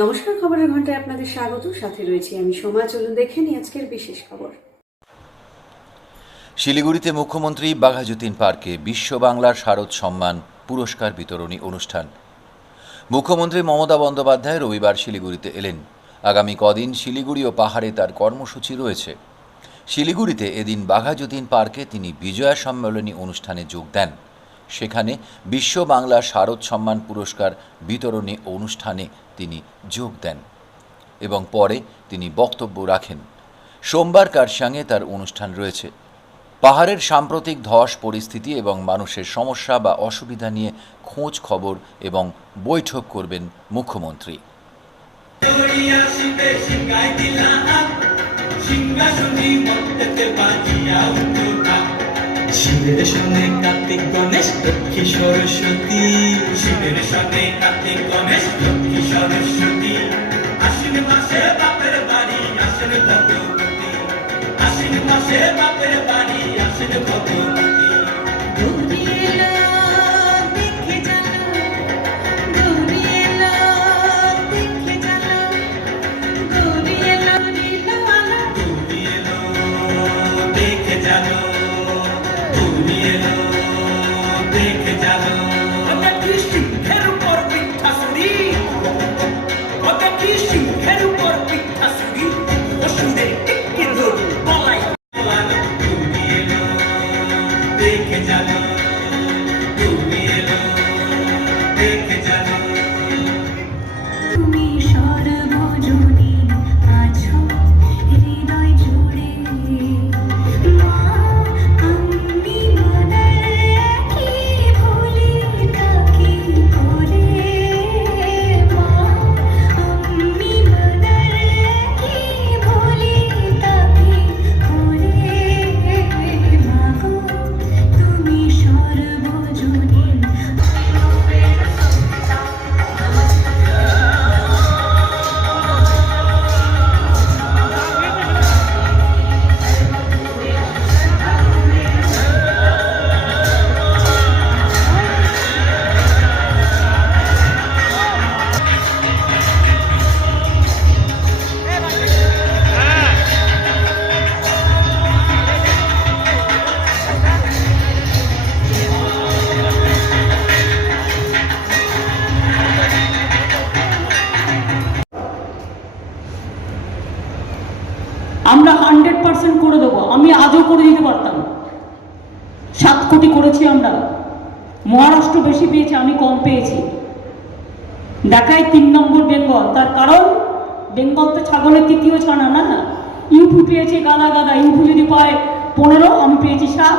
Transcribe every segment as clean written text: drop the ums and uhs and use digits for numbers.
নমস্কার, খবরের ঘন্টায় আপনাদের স্বাগত। সাথে রয়েছি আমি সোমা। চলুন দেখে নিই আজকের বিশেষ খবর। শিলিগুড়িতে মুখ্যমন্ত্রী বাঘাযতীন পার্কে বিশ্ব বাংলার শারদ সম্মান পুরস্কার বিতরণী অনুষ্ঠান। মুখ্যমন্ত্রী মমতা বন্দ্যোপাধ্যায় রবিবার শিলিগুড়িতে এলেন। আগামী কদিন শিলিগুড়ি ও পাহাড়ে তার কর্মসূচি রয়েছে। শিলিগুড়িতে এদিন বাঘাযতীন পার্কে তিনি বিজয়া সম্মেলনী অনুষ্ঠানে যোগ দেন। সেখানে বিশ্ব বাংলার শারদ সম্মান পুরস্কার বিতরণী অনুষ্ঠানে তিনি যোগ দেন এবং পরে তিনি বক্তব্য রাখেন। সোমবার কারসাংয়ে তার অনুষ্ঠান রয়েছে। পাহাড়ের সাম্প্রতিক ধস পরিস্থিতি এবং মানুষের সমস্যা বা অসুবিধা নিয়ে খোঁজ খবর এবং বৈঠক করবেন মুখ্যমন্ত্রী। শিবের সঙ্গে কার্তিক গণেশ লক্ষ্মী সরস্বতী, শিবের সঙ্গে কার্তিক গণেশ লক্ষ্মী সরস্বতী, আশ্বিন মাসে বাপের বাড়ি আসেন ভগবতী, আশ্বিন মাসে বাপের বাড়ি আসেন ভগবতী। আমরা 100% করে দেবো। আমি আজও করে দিতে পারতাম। 7 কোটি করেছি আমরা। মহারাষ্ট্র বেশি পেয়েছে, আমি কম পেয়েছি। দেখায় 3 নম্বর বেঙ্গল। তার কারণ বেঙ্গল তো ছাগলের 3য় ছানা না। ইউপি পেয়েছে গাদা গাদা। ইউপি যদি পায় 15, আমি পেয়েছি 7।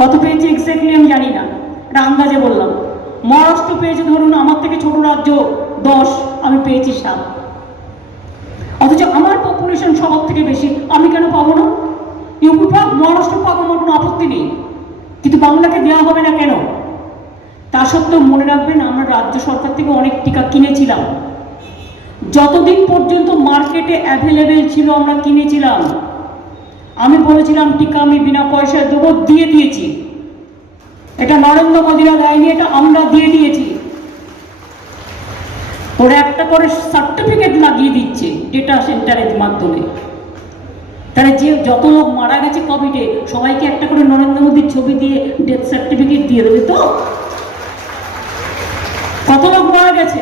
কত পেয়েছি এক্স্যাক্টলি আমি জানি না, এটা আন্দাজে বললাম। মহারাষ্ট্র পেয়েছে ধরুন আমার থেকে ছোট রাজ্য 10, আমি পেয়েছি 7। অথচ আমার পপুলেশন সবার থেকে বেশি, আমি কেন পাবো না? ইউপি পাক, মহারাষ্ট্র পাক, আমার কোনো আপত্তি নেই, কিন্তু বাংলাকে দেওয়া হবে না কেন? তা সত্ত্বেও মনে রাখবেন, আমরা রাজ্য সরকার থেকে অনেক টিকা কিনেছিলাম। যতদিন পর্যন্ত মার্কেটে অ্যাভেলেবেল ছিল আমরা কিনেছিলাম। আমি বলেছিলাম টিকা আমি বিনা পয়সায় দেবো, দিয়ে দিয়েছি। এটা নরেন্দ্র মোদীরা দেয়নি, এটা আমরা দিয়ে দিয়েছি। ওরা একটা করে সার্টিফিকেট লাগিয়ে দিচ্ছে ডেটা সেন্টারের মাধ্যমে। তাহলে যে যত লোক মারা গেছে কোভিডে, সবাইকে একটা করে নরেন্দ্র মোদীর ছবি দিয়ে ডেথ সার্টিফিকেট দিয়ে দেবে তো? কত লোক মারা গেছে?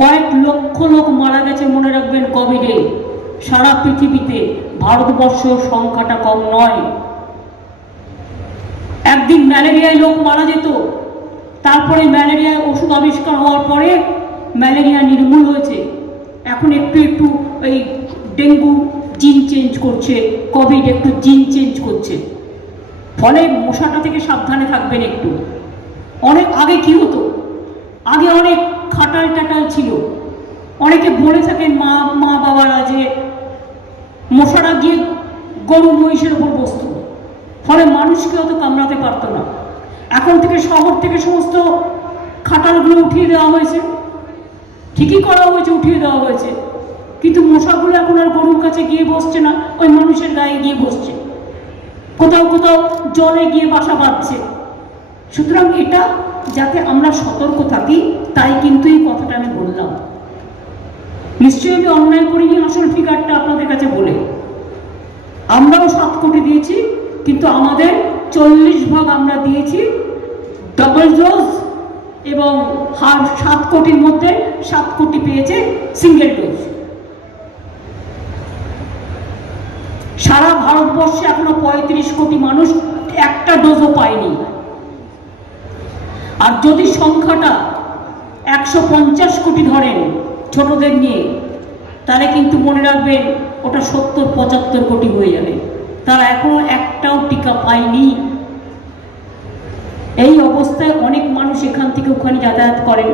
কয়েক লক্ষ লোক মারা গেছে মনে রাখবেন কোভিডে। সারা পৃথিবীতে, ভারতবর্ষ সংখ্যাটা কম নয়। একদিন ম্যালেরিয়ায় লোক মারা যেত, তারপরে ম্যালেরিয়ার ওষুধ আবিষ্কার হওয়ার পরে ম্যালেরিয়া নির্মূল হয়েছে। এখন একটু একটু এই ডেঙ্গু জিন চেঞ্জ করছে, কোভিড একটু জিন চেঞ্জ করছে। ফলে মশাটা থেকে সাবধানে থাকবেন একটু। অনেক আগে কি হতো, আগে অনেক খাটাল টাটাল ছিল। অনেকে বলে থাকেন মা বাবারা যে মশারা গিয়ে গরু মহিষের উপর বসতো, ফলে মানুষকে অত কামড়াতে পারতো না। এখন থেকে শহর থেকে সমস্ত খাটালগুলো উঠিয়ে দেওয়া হয়েছে। ঠিকই করা হয়েছে, উঠিয়ে দেওয়া হয়েছে, কিন্তু মশাগুলো এখন আর গরুর কাছে গিয়ে বসছে না, ওই মানুষের গায়ে গিয়ে বসছে। কোথাও কোথাও জলে গিয়ে বাসা বাঁধছে। সুতরাং এটা যাতে আমরা সতর্ক থাকি, তাই কিন্তু এই কথাটা আমি বললাম। নিশ্চয়ই আমি অন্যায় করিনি আসল ফিগারটা আপনাদের কাছে বলে। আমরাও 7 কোটি দিয়েছি, কিন্তু আমাদের 40 ভাগ আমরা দিয়েছি ডাবল ডোজ, এবং 7 কোটির মধ্যে 7 কোটি পেয়েছে সিঙ্গেল ডোজ। সারা ভারতবর্ষে এখনো 35 কোটি মানুষ একটা ডোজও পায়নি। আর যদি সংখ্যাটা 150 কোটি ধরেন ছোটদের নিয়ে, তাহলে কিন্তু মনে রাখবেন ওটা 70-75 কোটি হয়ে যাবে। তারা এখনো একটাও টিকা পায়নি। এই অবস্থায় অনেক মানুষ এখান থেকে ওখানে যাতায়াত করেন,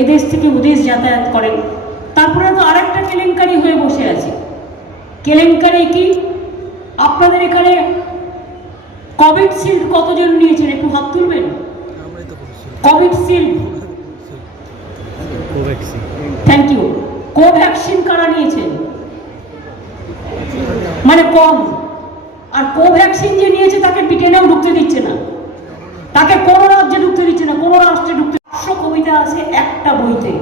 এদেশ থেকে ওদেশ যাতায়াত করেন। তারপরে তো আরেকটা কেলেঙ্কারি হয়ে বসে আছে। কেলেঙ্কারি কি? আপনাদের এখানে কোভিড শিল্ড কতজন নিয়েছেন? একটু হাত তুলবেন। Covishield, thank you. Covaxin কারা নিয়েছেন? মানে কম। আর কোভ্যাক্সিন যে নিয়েছে তাকে ব্রিটেনেও ঢুকতে দিচ্ছে না, তাকে কোনো রাজ্যে ঢুকতে দিচ্ছে না, কোনো রাষ্ট্রে ঢুকতে। 100 কবিতা আছে একটা বইতে,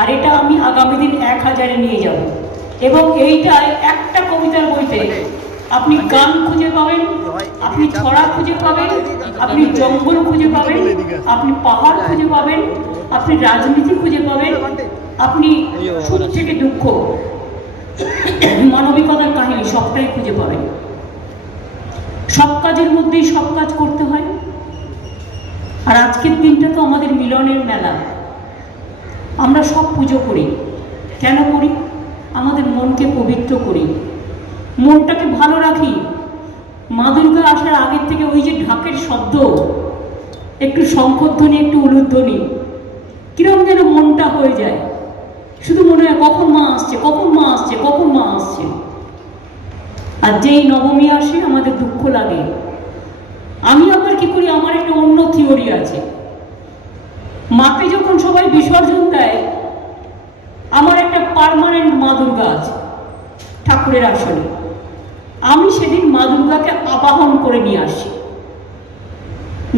আর এটা আমি আগামী দিন 1000-এ নিয়ে যাব। এবং এইটাই একটা কবিতার বইতে আপনি গান খুঁজে পাবেন, আপনি ছড়া খুঁজে পাবেন, আপনি জঙ্গল খুঁজে পাবেন, আপনি পাহাড় খুঁজে পাবেন, আপনি রাজনীতি খুঁজে পাবেন, আপনি সুখ থেকে দুঃখ, মানবিকতার কাহিনী সবটাই খুঁজে পাবেন। সব কাজের মধ্যেই সব কাজ করতে হয়। আর আজকের দিনটা তো আমাদের মিলনের মেলা। আমরা সব পুজো করি। কেন করি? আমাদের মনকে পবিত্র করি, মনটাকে ভালো রাখি। মা দুর্গা আসার আগের থেকে ওই যে ঢাকের শব্দ, একটু শঙ্খধ্বনি, একটু উলুধ্বনি, কিরকম যেন মনটা হয়ে যায়। শুধু মনে হয় কখন মা আসছে, কখন মা আসছে, কখন মা আসছে। আর যেই নবমী আসে আমাদের দুঃখ লাগে। আমি আবার কি করি, আমার একটা অন্য থিওরি আছে। মাকে যখন সবাই বিসর্জন দেয়, আমার একটা পার্মানেন্ট মা দুর্গা আছে ঠাকুরের আসলে। আমি সেদিন মা দুর্গাকে আবাহন করে নিয়ে আসি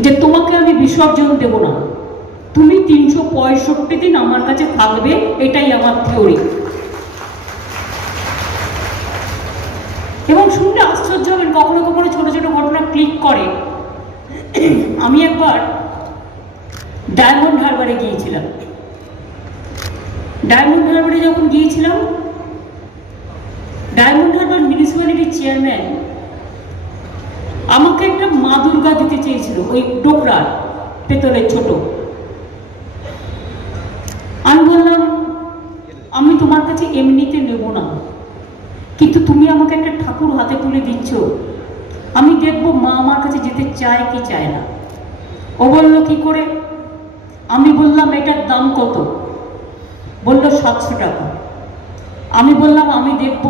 যে তোমাকে আমি বিসর্জন দেব না, তুমি 365 দিন আমার কাছে থাকবে। এটাই আমার থিওরি। এবং শুনলে আশ্চর্য হবেন, কখনো কখনো ছোট ছোট ঘটনা ক্লিক করে। আমি একবার ডায়মন্ড হারবারে গিয়েছিলাম। ডায়মন্ড হারবারে যখন গিয়েছিলাম, ডায়মন্ড হারবার মিউনিসিপ্যালিটির চেয়ারম্যান আমাকে একটা মা দুর্গা দিতে চেয়েছিল, ওই ডোকরার পেতলের ছোট। আমি বললাম আমি তোমার কাছে এমনিতে নেব না, কিন্তু তুমি আমাকে একটা ঠাকুর হাতে তুলে দিচ্ছ, আমি দেখবো মা আমার কাছে যেতে চায় কি চায় না। ও বলল কি করে? আমি বললাম এটার দাম কত? বলল 700 টাকা। আমি বললাম আমি দেখব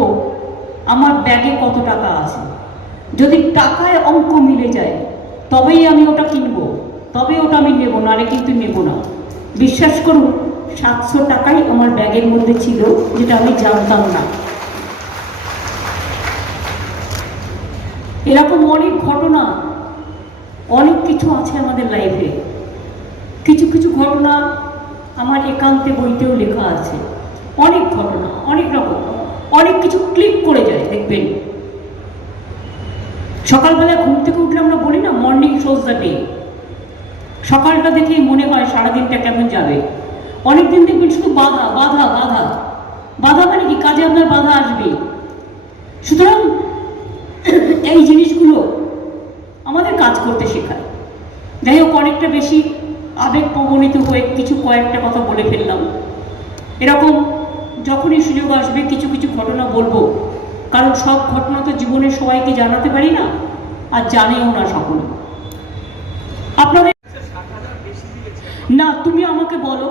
আমার ব্যাগে কত টাকা আছে, যদি টাকায় অঙ্ক মিলে যায় তবেই আমি ওটা কিনবো, তবে ওটা আমি নেব, নাহলে কিন্তু নেব না। বিশ্বাস করুন 700 টাকাই আমার ব্যাগের মধ্যে ছিল, যেটা আমি জানতাম না। এরকম অনেক ঘটনা, অনেক কিছু আছে আমাদের লাইফে। কিছু কিছু ঘটনা আমার একান্তে বইতেও লেখা আছে। অনেক ঘটনা, অনেক রকম, অনেক কিছু ক্লিক করে যায়। দেখবেন সকালবেলা ঘুম থেকে উঠলে আমরা বলি না মর্নিং শোজ দ্য ডে। সকালটা দেখেই মনে হয় সারাদিনটা কেমন যাবে। অনেকদিন দেখবেন শুধু বাধা বাধা বাধা বাধা, মানে কি কাজে আপনার বাধা আসবে। সুতরাং এই জিনিসগুলো আমাদের কাজ করতে শেখায়। যাই হোক, অনেকটা বেশি আবেগ প্রবণিত হয়ে কিছু কয়েকটা কথা বলে ফেললাম। এরকম যখনই সুযোগ আসবে কিছু কিছু ঘটনা বলবো, কারণ সব ঘটনা তো জীবনে সবাইকে জানাতে পারি না, আর জানেও না সকলে। আপনাদের না, তুমি আমাকে বলো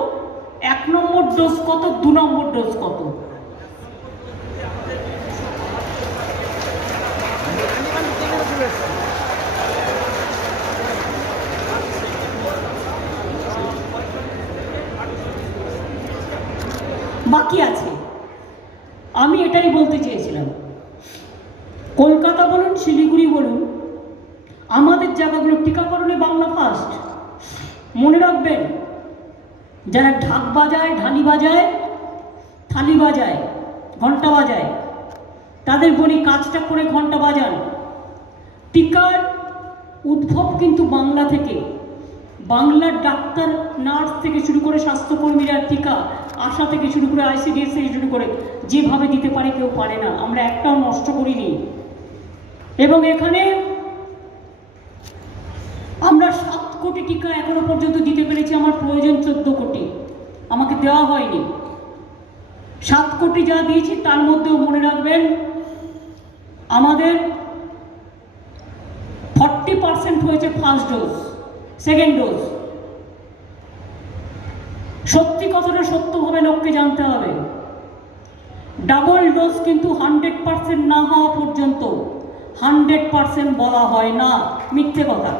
1 নম্বর ডোজ কত, 2 নম্বর ডোজ কত? বাকি আছে। আমি এটাই বলতে চেয়েছিলাম, কলকাতা বলুন, শিলিগুড়ি বলুন, আমাদের জায়গাগুলো টিকাকরণে বাংলা ফার্স্ট। মনে রাখবেন, যারা ঢাক বাজায়, ঢালি বাজায়, থালি বাজায়, ঘন্টা বাজায়, তাদের বলি কাজটা করে ঘন্টা বাজান। টিকার উদ্ভব কিন্তু বাংলা থেকে। বাংলার ডাক্তার, নার্স থেকে শুরু করে স্বাস্থ্যকর্মীরা টিকা, আশা থেকে শুরু করে ICDS থেকে শুরু করে যেভাবে দিতে পারে কেউ পারে না। আমরা একটাও নষ্ট করিনি। এবং এখানে আমরা 7 কোটি টিকা এখনো পর্যন্ত দিতে পেরেছি। আমার প্রয়োজন 14 কোটি, আমাকে দেওয়া হয়নি। 7 কোটি যা দিয়েছি তার মধ্যেও মনে রাখবেন আমাদের 40% হয়েছে ফার্স্ট ডোজ, সেকেন্ড ডোজ। সত্যি কথাটা সত্যভাবে লোককে জানতে হবে। ডাবল ডোজ কিন্তু 100% না হওয়া পর্যন্ত 100% বলা হয় না, মিথ্যে কথা।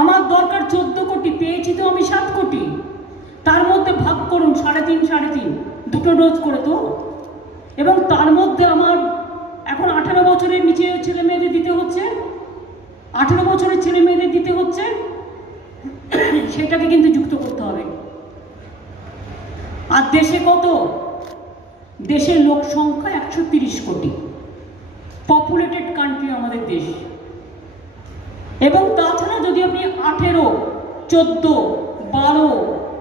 আমার দরকার 14 কোটি, পেয়েছি তো আমি 7 কোটি। তার মধ্যে ভাগ করুন 3.5 দুটো ডোজ করে তো। এবং তার মধ্যে আমার এখন 18 বছরের নিচে ছেলে মেয়েদের দিতে হচ্ছে, 18 বছরের ছেলে মেয়েদের দিতে হচ্ছে, সেটাকে কিন্তু যুক্ত করতে হবে। আর দেশে কত? দেশের লোক সংখ্যা 130 কোটি, পপুলেটেড কান্ট্রি আমাদের দেশ। এবং তাছাড়া যদি আপনি 18, 14, 12,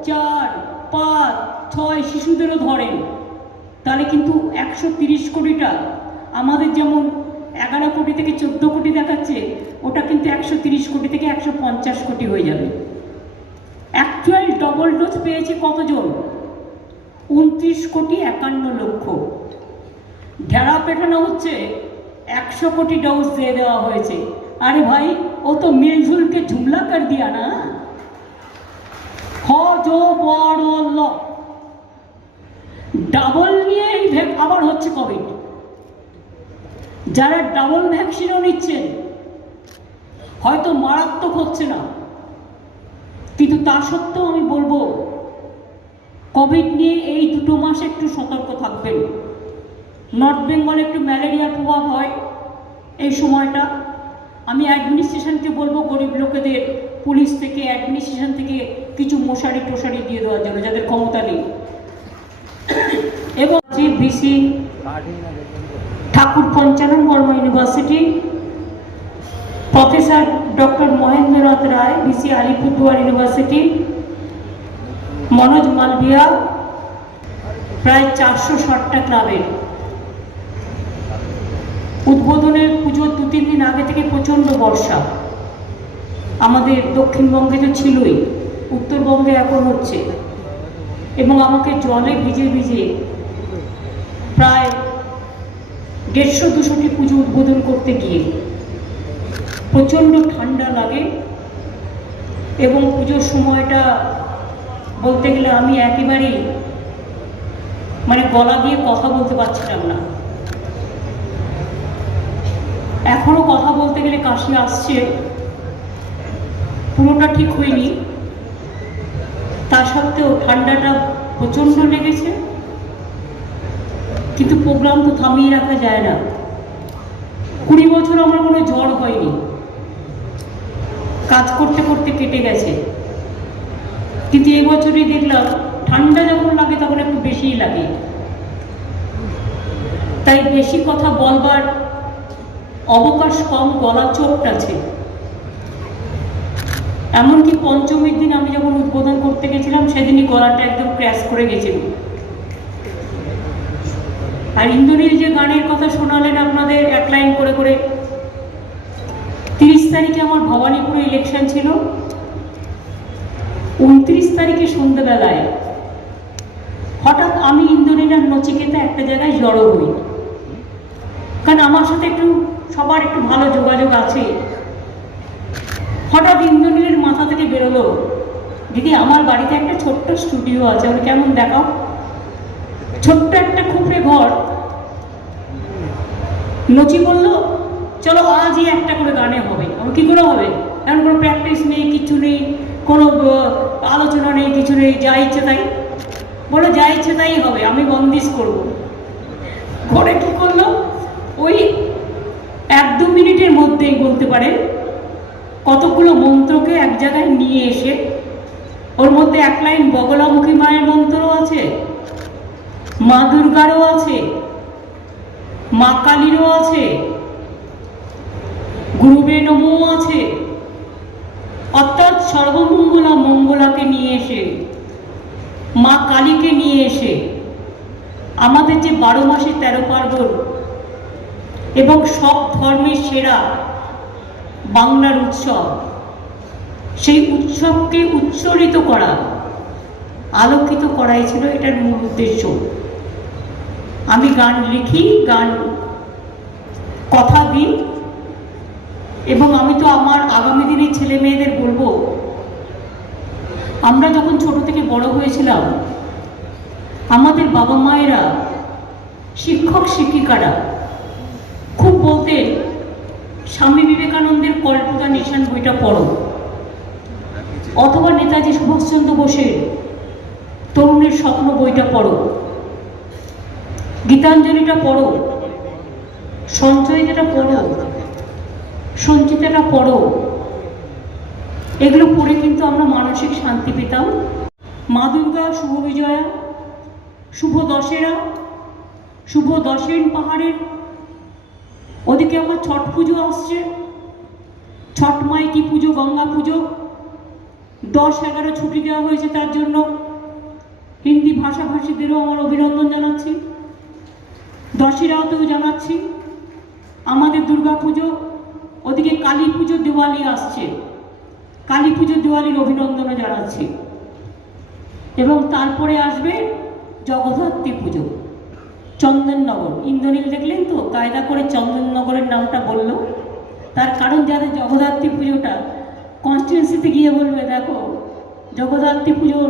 4, 5, 6 শিশুদেরও ধরেন, তাহলে কিন্তু 130 কোটিটা আমাদের যেমন 11 কোটি থেকে 14 কোটি দেখাচ্ছে, ওটা কিন্তু 130 কোটি থেকে 150 কোটি হয়ে যাবে। অ্যাকচুয়াল ডবল ডোজ পেয়েছে কতজন? 29,51,00,000। ঢেড়া পেটানো হচ্ছে 100 কোটি ডোজ দিয়ে দেওয়া হয়েছে। আরে ভাই, ও তো মিলঝুল के झुमला कर दिया ना। ডাবল নিয়ে আবার হচ্ছে কোভিড। যারা ডাবল ভ্যাকসিনও নিচ্ছেন হয়তো মারাত্মক হচ্ছে না, কিন্তু তা সত্ত্বেও আমি বলবো কোভিড নিয়ে এই 2 মাস একটু সতর্ক থাকবেন। নর্থ বেঙ্গলে একটু ম্যালেরিয়ার প্রভাব হয় এই সময়টা। আমি অ্যাডমিনিস্ট্রেশনকে বলবো গরিব লোকেদের পুলিশ থেকে, অ্যাডমিনিস্ট্রেশন থেকে কিছু মশারি টশারি দিয়ে দেওয়ার জন্য, যাদের ক্ষমতা নেই। এবং VC Thakur Panchanan Barma university, professor doctor Mahendranath Roy, VC Alipurduar university, Manoj Malviya, প্রায় 460টা ক্লাবের উদ্বোধনের পুজোর 2-3 দিন আগে থেকে প্রচণ্ড বর্ষা। আমাদের দক্ষিণবঙ্গে তো ছিলই, উত্তরবঙ্গে এখন হচ্ছে। এবং আমাকে জলে ভিজে ভিজে প্রায় 150-200টি পুজো উদ্বোধন করতে গিয়ে প্রচণ্ড ঠান্ডা লাগে। এবং পুজোর সময়টা বলতে গেলে আমি একেবারেই গলা দিয়ে কথা বলতে পারছিলাম না। এখনো কথা বলতে গেলে কাশি আসছে, পুরোটা ঠিক হয়নি। তা সত্ত্বেও ঠান্ডাটা প্রচণ্ড লেগেছে, কিন্তু প্রোগ্রাম তো থামিয়ে রাখা যায় না। 20 বছর আমার কোনো জ্বর হয়নি, কাজ করতে করতে কেটে গেছে। কিন্তু এবছরই দেখলাম ঠান্ডা যখন লাগে তখন একটু বেশিই লাগে। তাই বেশি কথা বলবার অবকাশ কম, গলা চোট আছে। এমনকি পঞ্চমীর দিন আমি যখন উদ্বোধন করতে গেছিলাম, সেদিনই গলাটা একদম ক্র্যাশ করে গেছিল। আর ইন্দ্রনীল যে গানের কথা শোনালেন আপনাদের 1 লাইন করে করে, 30 তারিখে আমার ভবানীপুরে ইলেকশন ছিল। 29 তারিখে সন্ধ্যাবেলায় হঠাৎ আমি, ইন্দ্রনীল আর নচিকেতা একটা জায়গায় জড়ো হই। কারণ আমার সাথে একটু সবার একটু ভালো যোগাযোগ আছে। হঠাৎ ইন্দ্রনীলের মাথা থেকে বেরোলো, দিদি আমার বাড়িতে একটা ছোট্ট স্টুডিও আছে, ওর কেমন দেখাও। ছোট্ট একটা খুপড়ে ঘর। নচি বলল চলো আজই একটা করে গানে হবে। আমার কী করে হবে? এমন কোনো প্র্যাকটিস নেই, কিছু নেই, কোনো আলোচনা নেই, কিছু নেই, যা ইচ্ছে তাই। বলো যা ইচ্ছে তাই হবে, আমি বন্দিশ করব। ঘরে কী করলো, ওই 1-2 মিনিটের মধ্যেই বলতে পারেন কতগুলো মন্ত্রকে এক জায়গায় নিয়ে এসে, ওর মধ্যে এক লাইন বগলামুখী মায়ের মন্ত্র আছে, মা দুর্গারও আছে, মা কালীরও আছে, গুরুবে নমো আছে, অর্থাৎ সর্বমঙ্গলা মঙ্গলাকে নিয়ে এসে, মা কালীকে নিয়ে এসে আমাদের যে 12 মাসে 13 পার্বণ এবং সব ধর্মের সেরা বাংলার উৎসব, সেই উৎসবকে উৎসরিত করা, আলোকিত করাই ছিল এটার মূল উদ্দেশ্য। আমি গান লিখি, গান কথা দিই, এবং আমি তো আমার আগামী দিনের ছেলে মেয়েদের বলবো, আমরা যখন ছোট থেকে বড় হয়েছিলাম, আমাদের বাবা মায়েরা, শিক্ষক শিক্ষিকারা খুব বলতেন, স্বামী বিবেকানন্দের কল্পনা নিশান বইটা পড়ো, অথবা নেতাজি সুভাষচন্দ্র বোসের তরুণের স্বপ্ন বইটা পড়ো, গীতাঞ্জলিটা পড়ো, সঞ্চয়িতাটা পড়ো, সঞ্চিতাটা পড়ো। এগুলো পড়ে কিন্তু আমরা মানসিক শান্তি পেতাম। মা দুর্গা শুভ বিজয়া, শুভ দশেরা, শুভ দশেন পাহাড়ের ওদিকে আমার ছট পুজো আসছে, ছট মাইকি পুজো, গঙ্গা পুজো, 10-11 ছুটি দেওয়া হয়েছে, তার জন্য হিন্দি ভাষাভাষীদেরও আমার অভিনন্দন জানাচ্ছি, দশেরাতেও জানাচ্ছি। আমাদের দুর্গা পুজো, ওদিকে কালী পুজো, দিওয়ালি আসছে, কালী পুজো দিওয়ালির অভিনন্দনও জানাচ্ছি। এবং তারপরে আসবে জগদ্ধাত্রী পুজো, চন্দননগর। ইন্দ্রনীল দেখলেন তো কায়দা করে চন্দননগরের নামটা বললো, তার কারণ যাদের জগদ্ধাত্রী পুজোটা কনস্টিটুয়েন্সিতে গিয়ে বলবে, দেখো জগদ্ধাত্রী পুজোর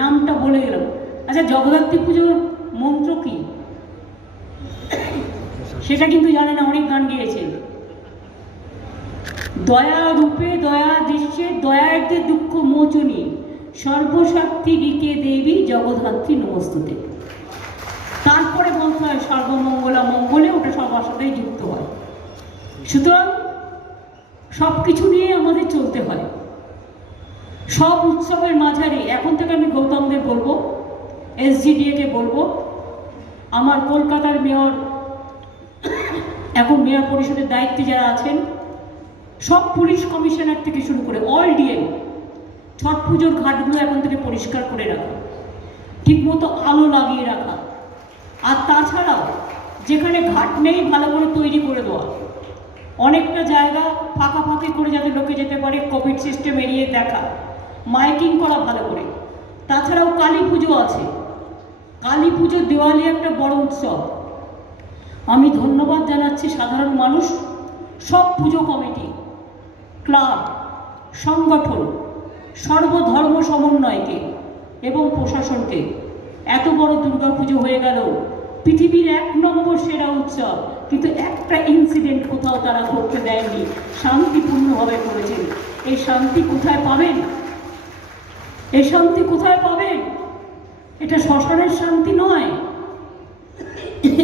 নামটা বলে গেলাম। আচ্ছা, জগদ্ধাত্রী পুজোর মন্ত্র কি সেটা কিন্তু জানে না, অনেক গান গিয়েছে। দয়া রূপে দয়া দৃশ্যে দয়ার্থে দুঃখ মোচনী, সর্বশক্তি রিকে দেবী জগদ্ধাত্রী নমস্তুতে। তারপরে বলতে হয় সর্বমঙ্গলা মঙ্গলে, ওটা সবার সাথেই যুক্ত হয়। সুতরাং সব কিছু নিয়ে আমাদের চলতে হয়। সব উৎসবের মাঝারে এখন থেকে আমি গৌতমদের বলবো, SGDA-কে বলবো, আমার কলকাতার মেয়র, এখন মেয়র পরিষদের দায়িত্বে যারা আছেন, সব পুলিশ কমিশনার থেকে শুরু করে অল ডিএম, ছট পুজোর ঘাটগুলো এখন থেকে পরিষ্কার করে রাখা, ঠিকমতো আলো লাগিয়ে রাখা, আর তাছাড়াও যেখানে ঘাট নেই ভালো করে তৈরি করে দেওয়া, অনেকটা জায়গা ফাঁকা ফাঁকি করে যাতে লোকে যেতে পারে, কোভিড সিস্টেম এড়িয়ে দেখা, মাইকিং করা ভালো করে। তাছাড়াও কালী পুজো আছে, কালী পুজো, দিওয়ালি একটা বড় উৎসব। আমি ধন্যবাদ জানাচ্ছি সাধারণ মানুষ, সব পুজো কমিটি, ক্লাব, সংগঠন, সর্বধর্ম সমন্বয়কে এবং প্রশাসনকে। এত বড় দুর্গা পুজো হয়ে গেল, পৃথিবীর 1 নম্বর সেরা উৎসব, কিন্তু একটা ইনসিডেন্ট কোথাও তারা করতে দেয়নি, শান্তিপূর্ণভাবে করেছেন। এই শান্তি কোথায় পাবেন? এই শান্তি কোথায় পাবেন? এটা শ্মশানের শান্তি নয়,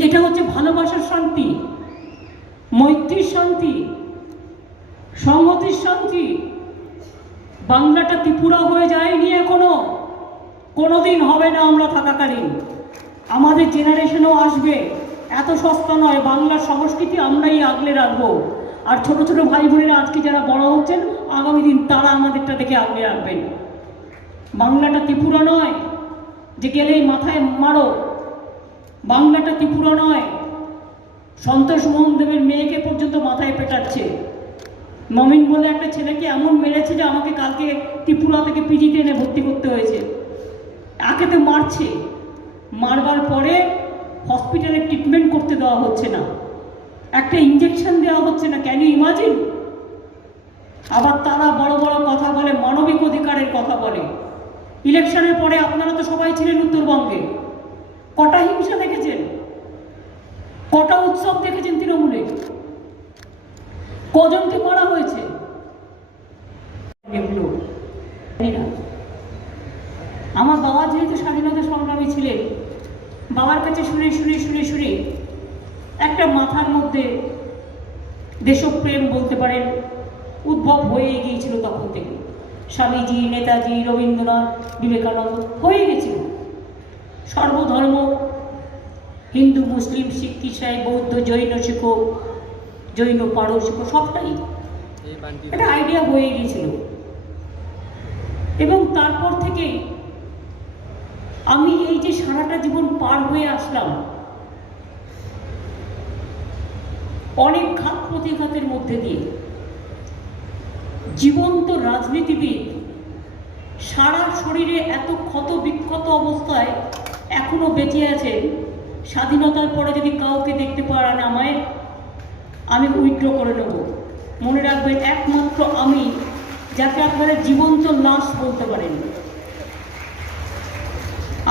এটা হচ্ছে ভালোবাসার শান্তি, মৈত্রীর শান্তি, সংহতির শান্তি। বাংলাটা ত্রিপুরা হয়ে যায়নি এখনো, কোনোদিন হবে না আমরা থাকাকালীন, আমাদের জেনারেশনও আসবে। এত সস্তা নয়, বাংলার সংস্কৃতি আমরাই আগলে রাখবো। আর ছোট ছোট ভাই বোনেরা আজকে যারা বড় হচ্ছেন, আগামী দিন তারা আমাদেরটা দেখে আগলে রাখবেন। বাংলাটা ত্রিপুরা নয় যে গেলেই মাথায় মারো, বাংলাটা ত্রিপুরা নয়। সন্তোষ মোহন দেবের মেয়েকে পর্যন্ত মাথায় পেটাচ্ছে। নমিন বলে একটা ছেলেকে এমন মেরেছে যে আমাকে কালকে ত্রিপুরা থেকে পিজিতে এনে ভর্তি করতে হয়েছে। আকেতে মারছে, মারবার পরে হসপিটালে ট্রিটমেন্ট করতে দেওয়া হচ্ছে না, একটা ইঞ্জেকশন দেওয়া হচ্ছে না। Can you imagine? আবার তারা বড় বড় কথা বলে, মানবিক অধিকারের কথা বলে। ইলেকশনের পরে আপনারা তো সবাই ছিলেন উত্তরবঙ্গে, কটা হিংসা দেখেছেন, কটা উৎসব দেখেছেন তৃণমূলে, কজনকে মারা হয়েছে। আমার বাবা যেহেতু স্বাধীনতা সংগ্রামী ছিলেন, বাবার কাছে শুনে শুনে শুনে শুনে একটা মাথার মধ্যে দেশপ্রেম বলতে পারেন, উদ্ভব হয়ে গিয়েছিল তখন থেকে। স্বামীজি, নেতাজি, রবীন্দ্রনাথ, বিবেকানন্দ হয়ে গেছিল। সর্বধর্ম, হিন্দু, মুসলিম, শিখ, ইসাই, বৌদ্ধ, জৈন শিখো, জৈন পারসিক সবটাই একটা আইডিয়া হয়ে গিয়েছিল। এবং তারপর থেকে আমি এই যে সারাটা জীবন পার হয়ে আসলাম অনেক ঘাত প্রতিঘাতের মধ্যে দিয়ে, জীবন্ত রাজনীতিবিদ সারা শরীরে এত ক্ষত বিক্ষত অবস্থায় এখনো বেঁচে আছেন। স্বাধীনতার পরে যদি কাউকে দেখতে পারেন আমায়, আমি উইথড্র করে নেব। মনে রাখবেন, একমাত্র আমি যাকে আপনারা জীবন্ত লাশ বলতে পারেন।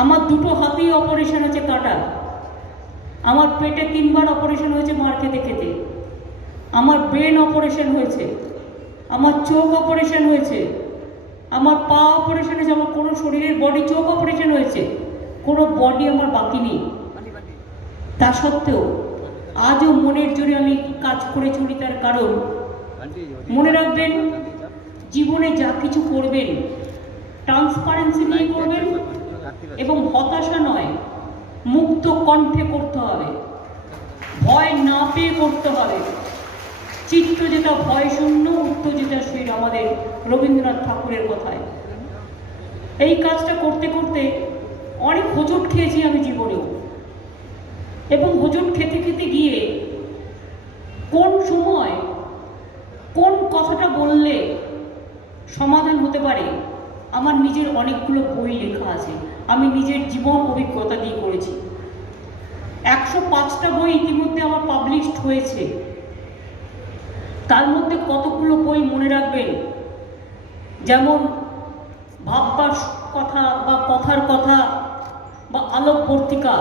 আমার দুটো হাতেই অপারেশন হয়েছে কাটা, আমার পেটে 3 বার অপারেশন হয়েছে মার খেতে খেতে, আমার ব্রেন অপারেশন হয়েছে, আমার চোখ অপারেশন হয়েছে, আমার পা অপারেশন হয়েছে, আমার কোনো শরীরের বডি চোখ অপারেশন হয়েছে, কোনো বডি আমার বাকি নেই। তা সত্ত্বেও আজও মনের জোরে আমি কাজ করে চলি। তার কারণ মনে রাখবেন, জীবনে যা কিছু করবেন ট্রান্সপারেন্সি নিয়ে করবেন এবং হতাশা নয়, মুক্ত কণ্ঠে করতে হবে, ভয় না পেয়ে করতে হবে। চিত্ত যেটা ভয় শূন্য, উত্তর যেটা শীল, আমাদের রবীন্দ্রনাথ ঠাকুরের কথায়। এই কাজটা করতে করতে অনেক হোঁচট খেয়েছি আমি জীবনেও। এবং হোঁচট খেতে খেতে গিয়ে কোন সময় কোন কথাটা বললে সমাধান হতে পারে, আমার নিজের অনেকগুলো বই লেখা আছে। আমি নিজের জীবন অভিজ্ঞতা দিয়ে করেছি। 105টা বই ইতিমধ্যে আমার পাবলিশড হয়েছে। তার মধ্যে কতগুলো বই মনে রাখবেন, যেমন ভাববার কথা বা কথার কথা বা আলোকবর্তিকা,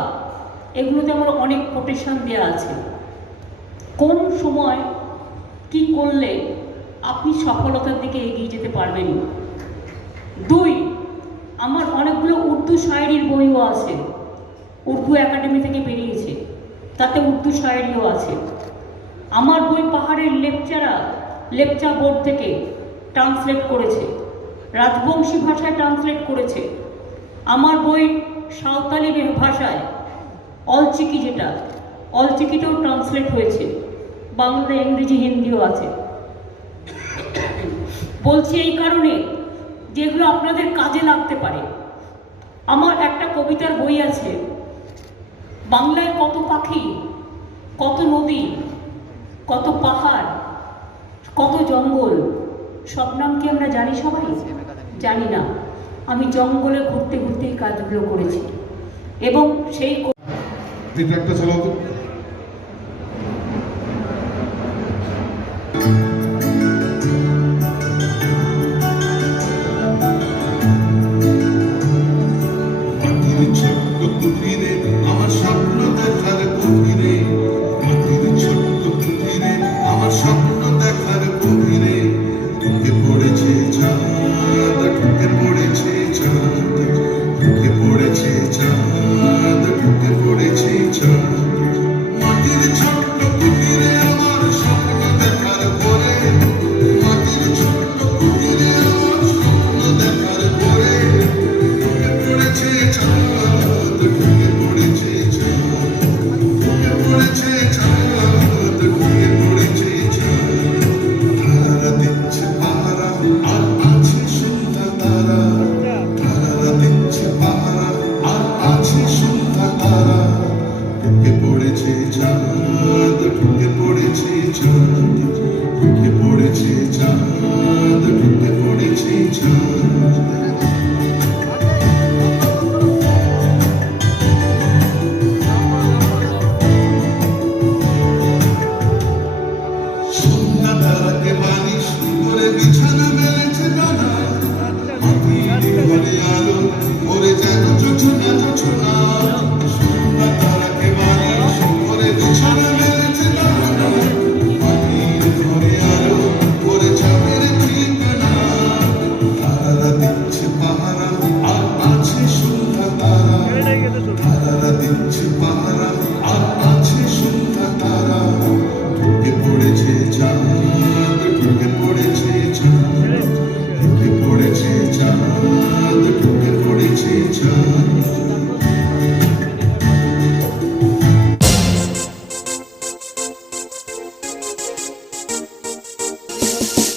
এগুলোতে আমার অনেক কোটেশন দেওয়া আছে। কোন সময় কি করলে আপনি সফলতার দিকে এগিয়ে যেতে পারবেন। 2, আমার অনেকগুলো উর্দু শায়েরির বইও আছে। উর্দু একাডেমি থেকে বেরিয়েছে, তাতে উর্দু শায়েরিও আছে। আমার বই পাহাড়ের লেপচা বোর্ড থেকে ট্রান্সলেট করেছে, রাজবংশী ভাষায় ট্রান্সলেট করেছে। আমার বই সাঁওতালি ভাষায়, অলচিকি যেটা, অলচিকিটাও ট্রান্সলেট হয়েছে। বাংলা, ইংরেজি, হিন্দিও আছে। বলছি এই কারণে যেগুলো আপনাদের কাজে লাগতে পারে। আমার একটা কবিতার বই আছে, বাংলায় কত পাখি, কত নদী, কত পাহাড়, কত জঙ্গল, সব নাম কি আমরা জানি? সবাই জানি না। আমি জঙ্গলে ঘুরতে ঘুরতে এই কাজগুলো করেছি এবং সেই একটা ছিল